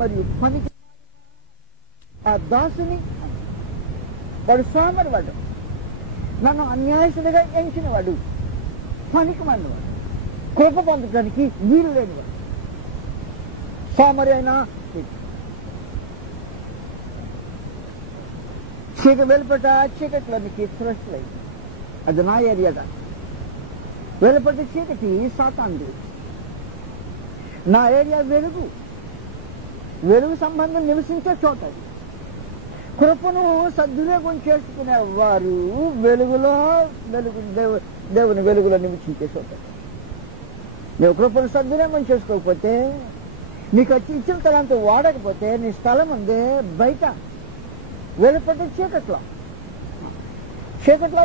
మరియు పనికి ఆ దాసుని వాడు సోమరి వాడు, నన్ను అన్యాయస్తుడిగా ఎంచిన వాడు, పనికి మన్నవాడు, కృప పొందడానికి వీలు లేనివాడు, సోమరి అయినా వెలుపట చీకట్లోనికి శ్రేష్ఠులైంది. అది నా ఏరియాగా. వెలుపట చీకటి సాతాండు, నా ఏరియా వెలుగు, వెలుగు సంబంధం నివసించే చోట. కృపను సద్వినియోగం చేసుకునే వారు వెలుగులో దేవుని వెలుగులో నివసించే చోట. నువ్వు కృపను సద్వినియోగం చేసుకోకపోతే, నీకు వచ్చి ఇచ్చిన తలంత వాడకపోతే, నీ స్థలం ఉంది బయట వెలుపటి చీకట్లో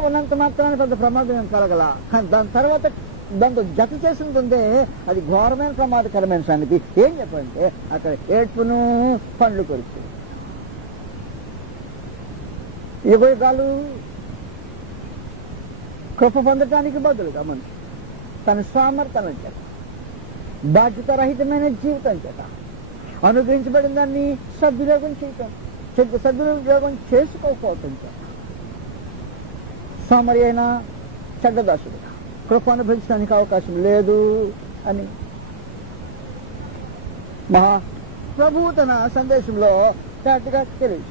ఉన్నంత మాత్రాన్ని పెద్ద ప్రమాదం కలగల. కానీ దాని తర్వాత దాంతో జత చేసిందంటే అది ఘోరమైన ప్రమాదకరమైన సంగతి. ఏం చెప్పంటే అక్కడ ఏడ్పును పండ్లు కొరుకుతుంది. యుగాలు కృప పొందటానికి బదులుగా మనిషి తన సామర్థ్యం చేత, బాధ్యతారహితమైన జీవితం చేత అనుగ్రహించబడిన దాన్ని సద్వినియోగం చేసుకోకపోవటం చేత సోమరి అయినా చెడ్డదాసుడుగా కృప అనుభవించడానికి అవకాశం లేదు అని ప్రభువు తన సందేశంలో చాటుగా తెలియదు.